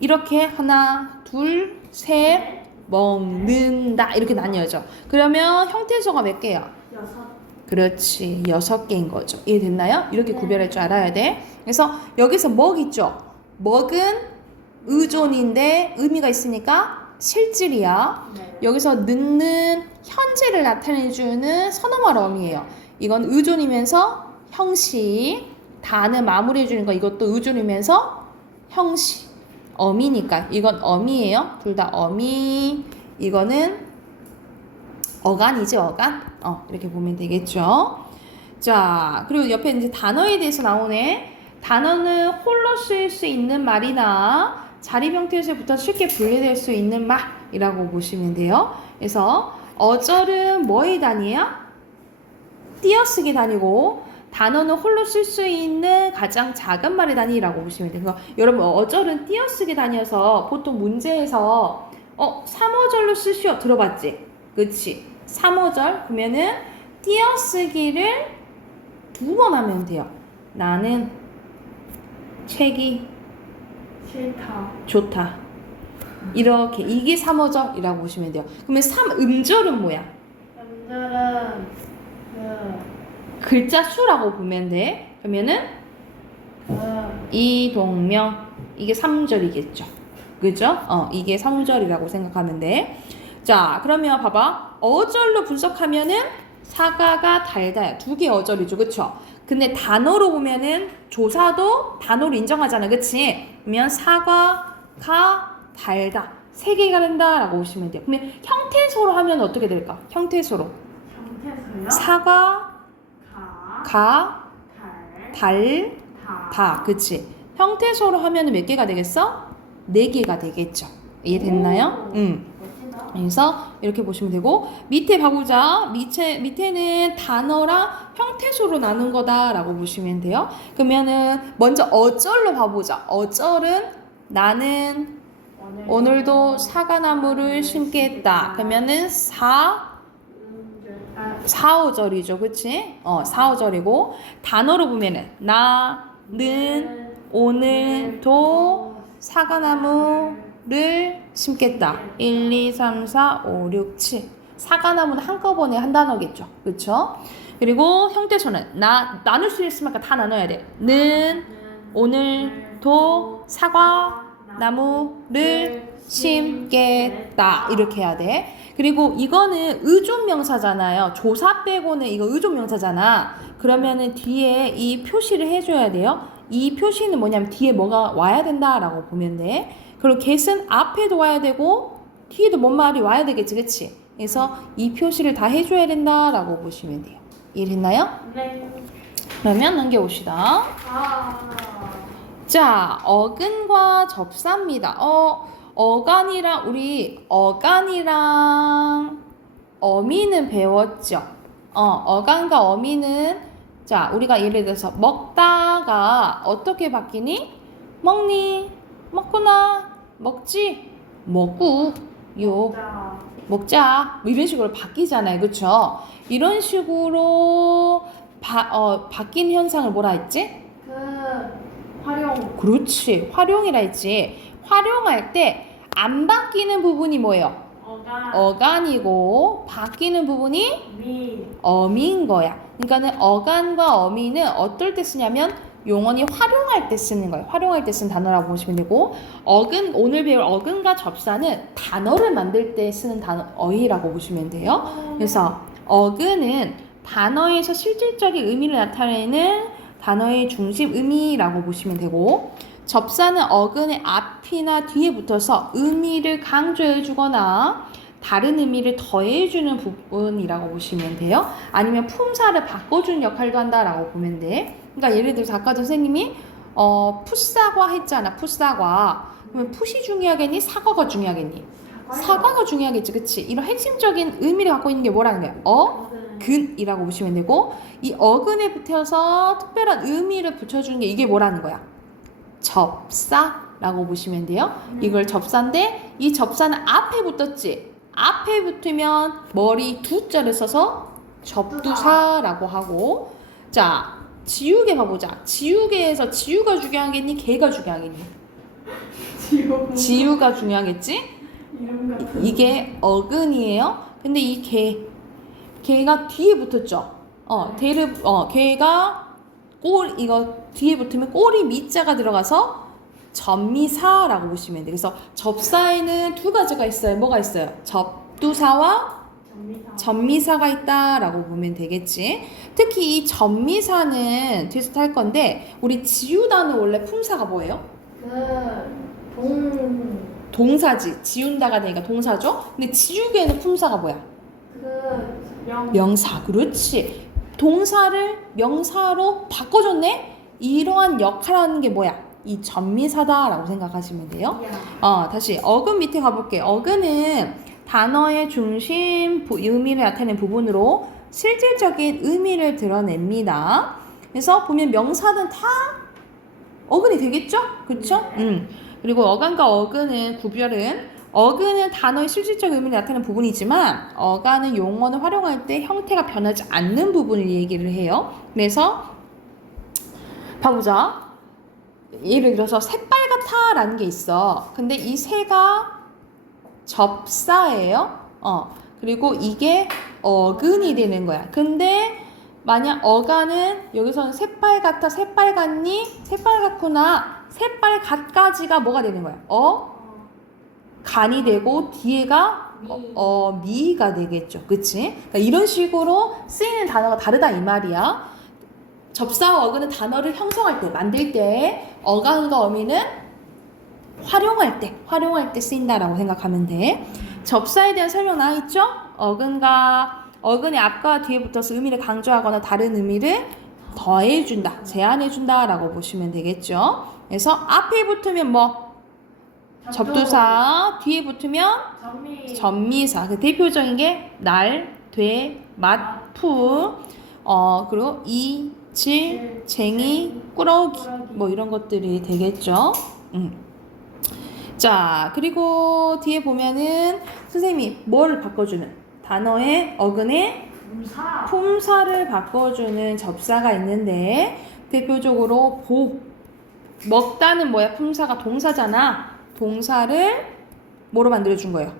이렇게 하나, 둘, 셋, 먹는다 이렇게 나뉘어져. 그러면 형태소가 몇 개예요? 6. 그렇지, 6개인 거죠. 이해됐나요? 이렇게 구별할 줄 알아야 돼. 그래서 여기서 먹 있죠? 먹은 의존인데 의미가 있으니까 실질이야. 여기서 는는 현재를 나타내주는 선어말 어미예요. 이건 의존이면서 형식, 다는 마무리해주는 거, 이것도 의존이면서 형식, 어미니까 이건 어미예요. 둘 다 어미. 이거는 어간이지, 어간. 이렇게 보면 되겠죠. 자, 그리고 옆에 이제 단어에 대해서 나오네. 단어는 홀로 쓰일 수 있는 말이나 자립 형태에서부터 쉽게 분리될 수 있는 말이라고 보시면 돼요. 그래서 어절은 뭐의 단위예요? 띄어쓰기 단위고, 단어는 홀로 쓸 수 있는 가장 작은 말의 단위라고 보시면 돼요. 그래서 여러분 어절은 띄어쓰기 단위여서 보통 문제에서 3어절로 쓰시오 들어봤지? 그치? 3어절 그러면은 띄어쓰기를 2번 하면 돼요. 나는 책이 싫다. 좋다. 이렇게 이게 3어절이라고 보시면 돼요. 그러면 3음절은 뭐야? 남자는 글자 수라고 보면 돼. 그러면은 이동명 이게 3절이겠죠. 그죠? 이게 3절이라고 생각하면 돼. 자, 그러면 봐봐. 어절로 분석하면은 사과가 달다. 2개 어절이죠. 그쵸? 근데 단어로 보면은 조사도 단어로 인정하잖아. 그치? 그러면 사과가 달다. 3개가 된다라고 보시면 돼요. 그러면 형태소로 하면 어떻게 될까? 형태소로. 형태소요? 사과, 가, 달, 다. 그치? 형태소로 하면 몇 개가 되겠어? 4개가 되겠죠. 이해됐나요? 그래서 이렇게 보시면 되고, 밑에 봐보자. 밑에는 단어랑 형태소로 나눈 거다라고 보시면 돼요. 그러면은 먼저 어절로 봐보자. 어절은 나는 오늘도 사과나무를 심겠다. 그러면은 4~5절이죠. 그치? 4~5절이고 단어로 보면은 나는 오늘도 사과나무를 심겠다. 1, 2, 3, 4, 5, 6, 7. 사과나무는 한꺼번에 한 단어겠죠. 그쵸? 그리고 형태소는 나눌 수 있으면 다 나눠야 돼. 는 오늘도 사과나무를 심겠다. 이렇게 해야 돼. 그리고 이거는 의존명사잖아요. 조사 빼고는 이거 의존명사잖아. 그러면은 뒤에 이 표시를 해줘야 돼요. 이 표시는 뭐냐면 뒤에 뭐가 와야 된다라고 보면 돼. 그리고 get은 앞에도 와야 되고 뒤에도 뭔 말이 와야 되겠지, 그치? 그래서 이 표시를 다 해줘야 된다라고 보시면 돼요. 이해했나요? 네. 그러면 넘겨봅시다. 자, 어근과 접사입니다. 우리 어간이랑 어미는 배웠죠? 어간과 어미는, 자, 우리가 예를 들어서 먹다가 어떻게 바뀌니? 먹니? 먹구나? 먹지? 먹고, 요. 먹자. 뭐 이런 식으로 바뀌잖아요. 그쵸? 이런 식으로 바뀐 현상을 뭐라 했지? 활용. 그렇지. 활용이라 했지. 활용할 때 안 바뀌는 부분이 뭐예요? 어간이고 바뀌는 부분이 어미인 거야. 그러니까는 어간과 어미는 어떨 때 쓰냐면 용언이 활용할 때 쓰는 거예요. 활용할 때 쓰는 단어라고 보시면 되고, 오늘 배울 어근과 접사는 단어를 만들 때 쓰는 단어, 어휘라고 보시면 돼요. 그래서 어근은 단어에서 실질적인 의미를 나타내는 단어의 중심 의미라고 보시면 되고, 접사는 어근의 앞이나 뒤에 붙어서 의미를 강조해 주거나 다른 의미를 더해 주는 부분이라고 보시면 돼요. 아니면 품사를 바꿔주는 역할도 한다라고 보면 돼. 그러니까 예를 들어서 아까 선생님이 풋사과 했잖아. 풋사과. 그러면 풋이 중요하겠니? 사과가 중요하겠니? 사과가 중요하겠지. 그치? 이런 핵심적인 의미를 갖고 있는 게 뭐라는 거야? 어근이라고 보시면 되고, 이 어근에 붙여서 특별한 의미를 붙여주는 게 이게 뭐라는 거야? 접사라고 보시면 돼요. 이걸 접사인데 이 접사는 앞에 붙었지. 앞에 붙으면 머리 두자를 써서 접두사라고 하고, 자, 지우개 봐보자. 지우개에서 지우가 중요하겠니? 개가 중요하겠니? 지우가 중요하겠지? 이게 어근이에요. 근데 이 개가 뒤에 붙었죠. 개가 이거 뒤에 붙으면 꼬리 밑자가 들어가서 접미사라고 보시면 돼요. 그래서 접사에는 두 가지가 있어요. 뭐가 있어요? 접두사와 접미사가 있다라고 보면 되겠지. 특히 이 접미사는 뒤에서 할 건데, 우리 지우다는 원래 품사가 뭐예요? 동사지. 지운다가 되니까 동사죠. 근데 지우개는 품사가 뭐야? 명사. 그렇지. 동사를 명사로 바꿔줬네? 이러한 역할을 하는 게 뭐야? 이 접미사다라고 생각하시면 돼요. 다시 어근 밑에 가볼게요. 어근은 단어의 중심 의미를 나타내는 부분으로 실질적인 의미를 드러냅니다. 그래서 보면 명사는 다 어근이 되겠죠? 그쵸? 그리고 어간과 어근은 구별은, 어근은 단어의 실질적 의미를 나타내는 부분이지만 어간은 용어를 활용할 때 형태가 변하지 않는 부분을 얘기를 해요. 그래서 봐보자. 예를 들어서 새빨갛다 라는 게 있어. 근데 이 새가 접사예요. 그리고 이게 어근이 되는 거야. 근데 만약 어간은 여기서는 새빨갛다, 새빨갛니, 새빨갛구나, 새빨갛까지가 뭐가 되는 거야? 간이 되고 뒤에가 미가 되겠죠. 그치? 그러니까 이런 식으로 쓰이는 단어가 다르다 이 말이야. 접사와 어근은 단어를 형성할 때, 만들 때, 어간과 어미는 활용할 때 쓰인다라고 생각하면 돼. 접사에 대한 설명 나와 있죠? 어근의 앞과 뒤에 붙어서 의미를 강조하거나 다른 의미를 더해준다, 제한해준다라고 보시면 되겠죠. 그래서 앞에 붙으면 뭐? 접두사, 뒤에 붙으면 접미사. 그 대표적인 게 날, 돼, 맛, 푸, 그리고 이, 질, 쟁이, 꾸러기, 뭐 이런 것들이 되겠죠. 자, 그리고 뒤에 보면은 선생님이 뭘 바꿔주는 단어의 어근의 음사. 품사를 바꿔주는 접사가 있는데 대표적으로 먹다는 뭐야? 품사가 동사잖아. 동사를 뭐로 만들어준 거예요?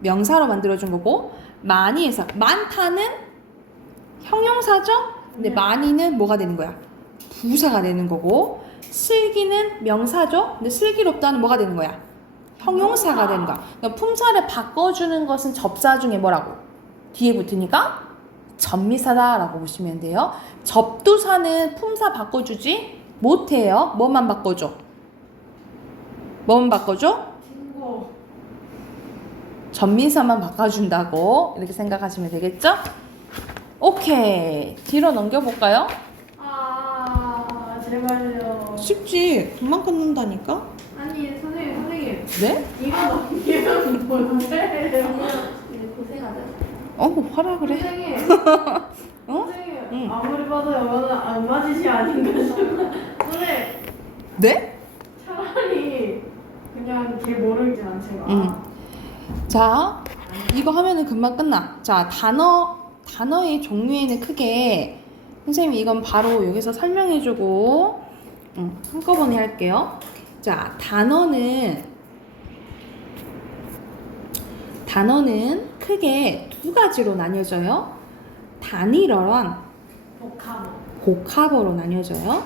명사로 만들어준 거고 많이 해서 많다는 형용사죠? 근데 네. 많이는 뭐가 되는 거야? 부사가 되는 거고 슬기는 명사죠? 근데 슬기롭다는 뭐가 되는 거야? 형용사가 되는 거야. 그러니까 품사를 바꿔주는 것은 접사 중에 뭐라고? 뒤에 붙으니까 접미사다라고 보시면 돼요. 접두사는 품사 바꿔주지 못해요. 뭐만 바꿔줘? 뭐만 바꿔줘? 친구. 접미사만 바꿔준다고 이렇게 생각하시면 되겠죠? 오케이. 뒤로 넘겨볼까요? 아, 제발요. 쉽지. 금방 끝난다니까? 아니, 선생님. 네? 이거 넘기면 뭔데요? 이제 고생하자. 하라 그래. 선생님. 어? 선생님. 응. 아무리 봐도 이거는 안 맞으시 아닌가 싶어. 선생님. 네? 차라리 그냥 걔 모르진 않지만. 응. 자, 이거 하면은 금방 끝나. 자, 단어의 종류에는 크게 선생님이 이건 바로 여기서 설명해주고 한꺼번에 할게요. 자, 단어는 크게 두 가지로 나뉘어져요. 단일어랑 복합. 복합어로 나뉘어져요.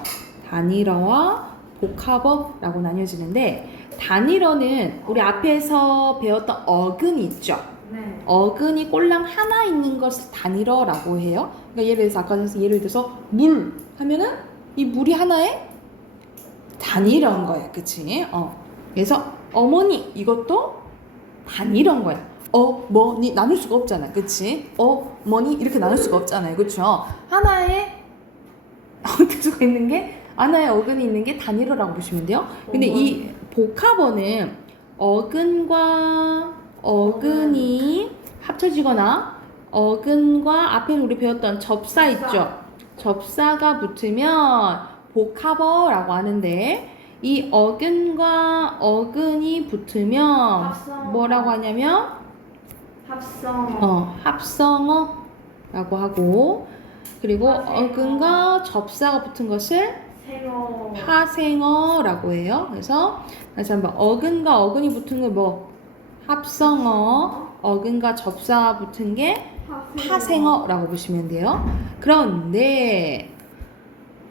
단일어와 복합어라고 나뉘어지는데 단일어는 우리 앞에서 배웠던 어근이 있죠. 네. 어근이 꼴랑 하나 있는 것을 단일어라고 해요. 그러니까 예를 들어서 아까 예를 들어서 물 하면은 이 물이 하나의 단일어인 거야, 그치? 그래서 어머니 이것도 단일어인 거야. 어머니 나눌 수가 없잖아, 그치? 어머니 이렇게 나눌 수가 없잖아요, 그쵸? 하나의 어깨가 있는 게 하나의 어근이 있는 게 단일어라고 보시면 돼요. 근데 이 복합어는 어근과 어근이 합쳐지거나 어근과 앞에 우리 배웠던 접사 있죠. 접사가 붙으면 복합어라고 하는데 이 어근과 어근이 붙으면 합성어. 뭐라고 하냐면 합성. 합성어라고 하고 그리고 어근과 접사가 붙은 것을 생어. 파생어라고 해요. 그래서 다시 한번 어근과 어근이 붙은 거 뭐? 합성어. 어근과 접사가 붙은 게 파생어라고 보시면 돼요. 그런데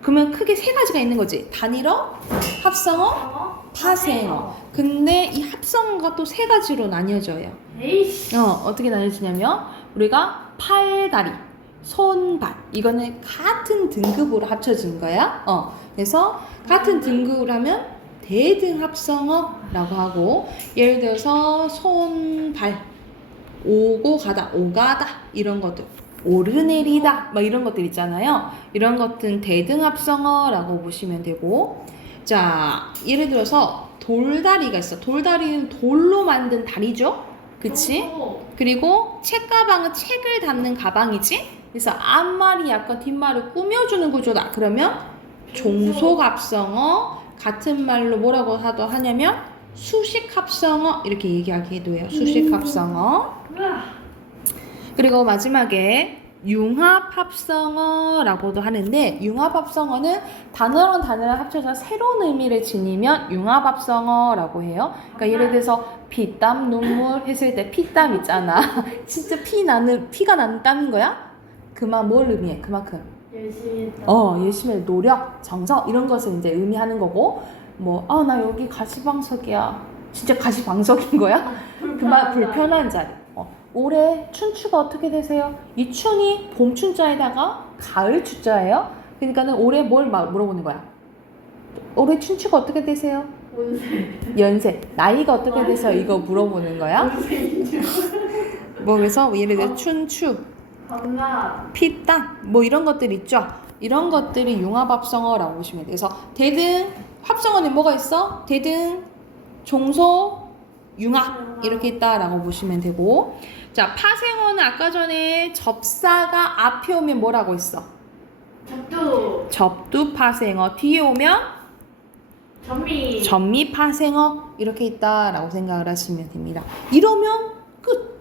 그러면 크게 세 가지가 있는 거지. 단일어, 합성어, 파생어. 근데 이 합성어가 또 세 가지로 나뉘어져요. 에이씨. 어떻게 나뉘어지냐면 우리가 팔다리, 손발 이거는 같은 등급으로 합쳐진 거야. 그래서 같은 등급으로 하면 대등합성어라고 하고 예를 들어서 손발 오고 가다 오가다 이런 것들 오르내리다 막 이런 것들 있잖아요. 이런 것들은 대등합성어라고 보시면 되고 자 예를 들어서 돌다리가 있어. 돌다리는 돌로 만든 다리죠. 그치? 그리고 책가방은 책을 담는 가방이지. 그래서 앞말이 약간 뒷말을 꾸며주는 구조다. 그러면 종속합성어 같은 말로 뭐라고 하냐면 수식합성어 이렇게 얘기하기도 해요. 수식합성어. 그리고 마지막에 융합합성어라고도 하는데 융합합성어는 단어랑 단어랑 합쳐서 새로운 의미를 지니면 융합합성어라고 해요. 그러니까 예를 들어서 피땀 눈물 했을 때 피땀 있잖아. 진짜 피가 나는 땀인 거야? 그만 뭘 의미해? 그만큼 열심히 했다. 열심히 노력, 정성 이런 것을 이제 의미하는 거고 나 여기 가시방석이야. 진짜 가시방석인 거야? 그만 불편한 자리. 올해 춘추가 어떻게 되세요? 이 춘이 봄 춘자에다가 가을 추자예요. 그러니까는 올해 뭘 물어보는 거야? 올해 춘추가 어떻게 되세요? 연세. 나이가 어떻게 되세요? 이거 물어보는 거야. 그래서 예를 들어 춘추, 피땀 이런 것들 있죠. 이런 것들이 융합합성어라고 보시면 돼요. 그래서 대등 합성어는 뭐가 있어? 대등, 종소, 융합 이렇게 있다라고 보시면 되고 자 파생어는 아까 전에 접사가 앞에 오면 뭐라고 했어? 접두 파생어 뒤에 오면 전미파생어 이렇게 있다라고 생각을 하시면 됩니다. 이러면 끝.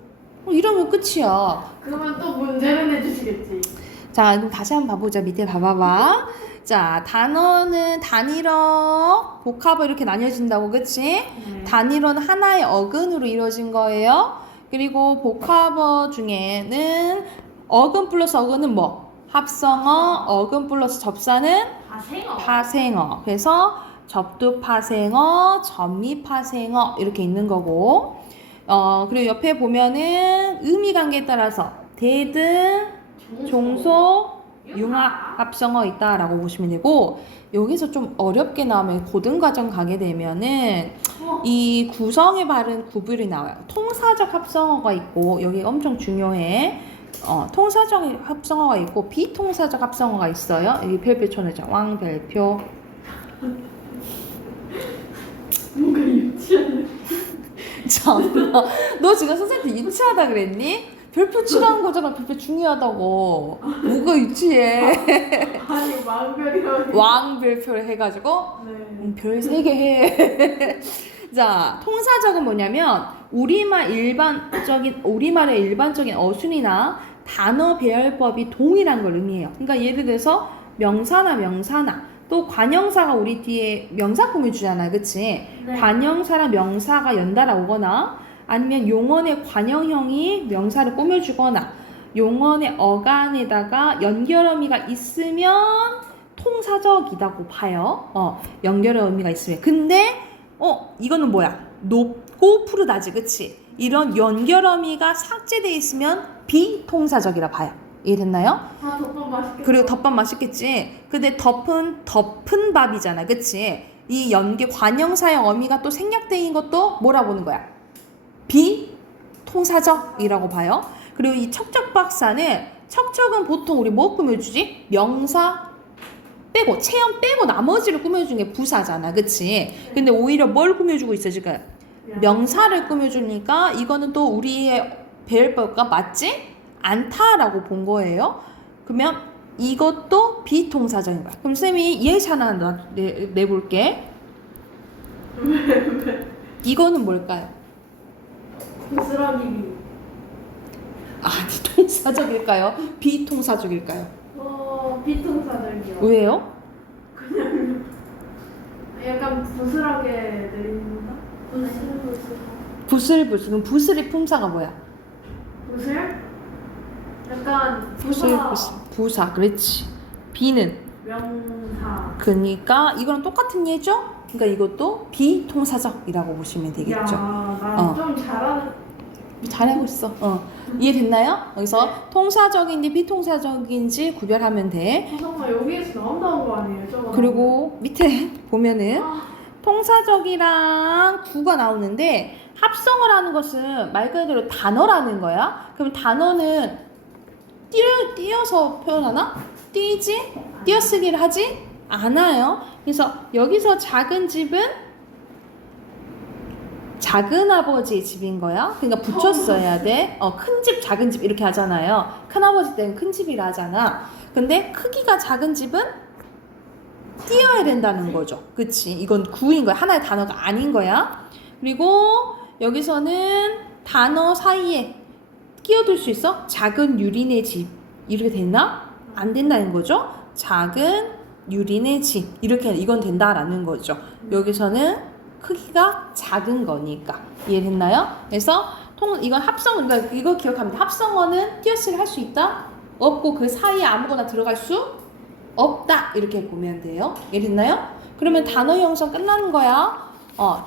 이러면 끝이야. 그러면 또 문제를 내주시겠지. 자, 그럼 다시 한번 봐보자. 밑에 봐봐봐. 자, 단어는 단일어, 복합어 이렇게 나뉘어진다고, 그치? 단일어는 하나의 어근으로 이루어진 거예요. 그리고 복합어 중에는 어근 플러스 어근은 뭐? 합성어, 어근 플러스 접사는 파생어. 그래서 접두파생어, 전미파생어 이렇게 있는 거고, 그리고 옆에 보면은 의미 관계에 따라서 대등, 종소, 융합, 합성어 있다라고 보시면 되고, 여기서 좀 어렵게 나오면 고등과정 가게 되면은 이 구성의 바른 구별이 나와요. 통사적 합성어가 있고, 여기 엄청 중요해. 통사적 합성어가 있고 비통사적 합성어가 있어요. 여기 별표 쳐내자. 왕별표. 뭔가 유치하네. 참나. 너 지금 선생님한테 유치하다 그랬니? 별표 치라는 거잖아. 별표 중요하다고. 뭐가 유치해. 아니 왕별이라고. 왕별표를 해가지고 네. 별 3개 해. 자, 통사적은 뭐냐면 우리말의 일반적인 어순이나 단어 배열법이 동일한 걸 의미해요. 그러니까 예를 들어서 명사나 또 관형사가 우리 뒤에 명사 꾸며주잖아, 그치? 네. 관형사랑 명사가 연달아 오거나 아니면 용언의 관형형이 명사를 꾸며주거나 용언의 어간에다가 연결어미가 있으면 통사적이라고 봐요. 연결의 의미가 있으면. 근데 이거는 뭐야? 높고 푸르다지, 그치? 이런 연결어미가 삭제되어 있으면 비통사적이라 봐요. 이해됐나요? 덮밥 맛있겠다. 그리고 덮밥 맛있겠지? 근데 덮은 밥이잖아, 그치? 이 관형사형 어미가 또 생략되어 있는 것도 뭐라 보는 거야? 비통사적이라고 봐요. 그리고 이 척척박사는 척척은 보통 우리 뭐 꾸며주지? 명사 빼고 체험 빼고 나머지를 꾸며주는 게 부사잖아, 그치? 근데 오히려 뭘 꾸며주고 있어 지금? 명사를 꾸며주니까 이거는 또 우리의 배열법과 맞지 않다라고 본 거예요. 그러면 이것도 비통사적인 거야. 그럼 쌤이 예시 하나 내볼게. 이거는 뭘까요? 부스러기비. 통사적일까요? 비통사적일까요? 비통사적이요. 왜요? 그냥 약간 부스러게 내린다. 부슬부슬. 부슬의 품사가 뭐야? 부슬? 약간 부사. 그렇지. 비는 명사. 그러니까 이거랑 똑같은 예죠? 그러니까 이것도 비통사적이라고 보시면 되겠죠. 나 좀 잘하고 있어. 이해됐나요? 여기서 통사적인지 비통사적인지 구별하면 돼. 정말 여기에서 나온다는 거 아니에요? 저거. 그리고 밑에 보면은 통사적이랑 구가 나오는데 합성을 하는 것은 말 그대로 단어라는 거야. 그럼 단어는 띄어서 표현하나? 띄어쓰기를 하지 않아요. 그래서 여기서 작은 집은 작은 아버지의 집인 거야. 그러니까 붙였어야 돼. 큰 집, 작은 집 이렇게 하잖아요. 큰 아버지 때는 큰 집이라 하잖아. 근데 크기가 작은 집은 띄어야 된다는 거죠. 그치? 이건 구인 거야. 하나의 단어가 아닌 거야. 그리고 여기서는 단어 사이에 끼어들 수 있어? 작은 유리네 집. 이렇게 됐나? 안 된다는 거죠. 작은 유리네 집. 이렇게 이건 된다라는 거죠. 여기서는 크기가 작은 거니까. 이해됐나요? 그래서 이건 합성어. 그러니까 이거 기억하면 돼. 합성어는 띄어쓰기를 할 수 있다? 없고 그 사이에 아무거나 들어갈 수 없다. 이렇게 보면 돼요. 이해됐나요? 그러면 단어 형성 끝나는 거야.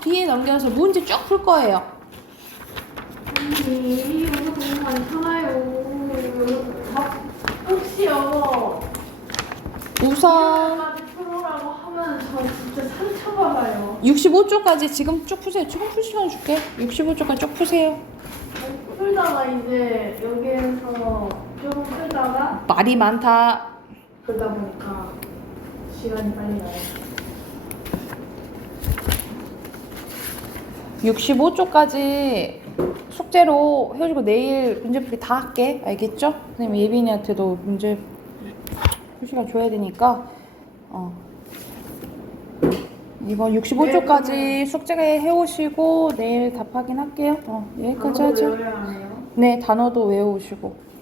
뒤에 넘겨서 문제 쭉 풀 거예요. 이거 너무 많잖아요. 혹시요. 우선 까지 풀어라고 하면 저 진짜 상처받아요. 65쪽까지 지금 쭉 푸세요. 조금 풀 시간 줄게. 65쪽까지 쭉 푸세요. 풀다가 이제 여기에서 조금 풀다가 말이 많다. 그러다 보니까 시간이 빨리 가요. 65쪽까지 숙제로 해주고 내일 문제풀이 다 할게. 알겠죠? 선생님 예빈이한테도 문제 풀 시간 줘야 되니까 이번 65초까지 숙제 해오시고 내일 답 확인할게요. 여기까지 하죠. 외워야 하네요. 네, 단어도 외워오시고.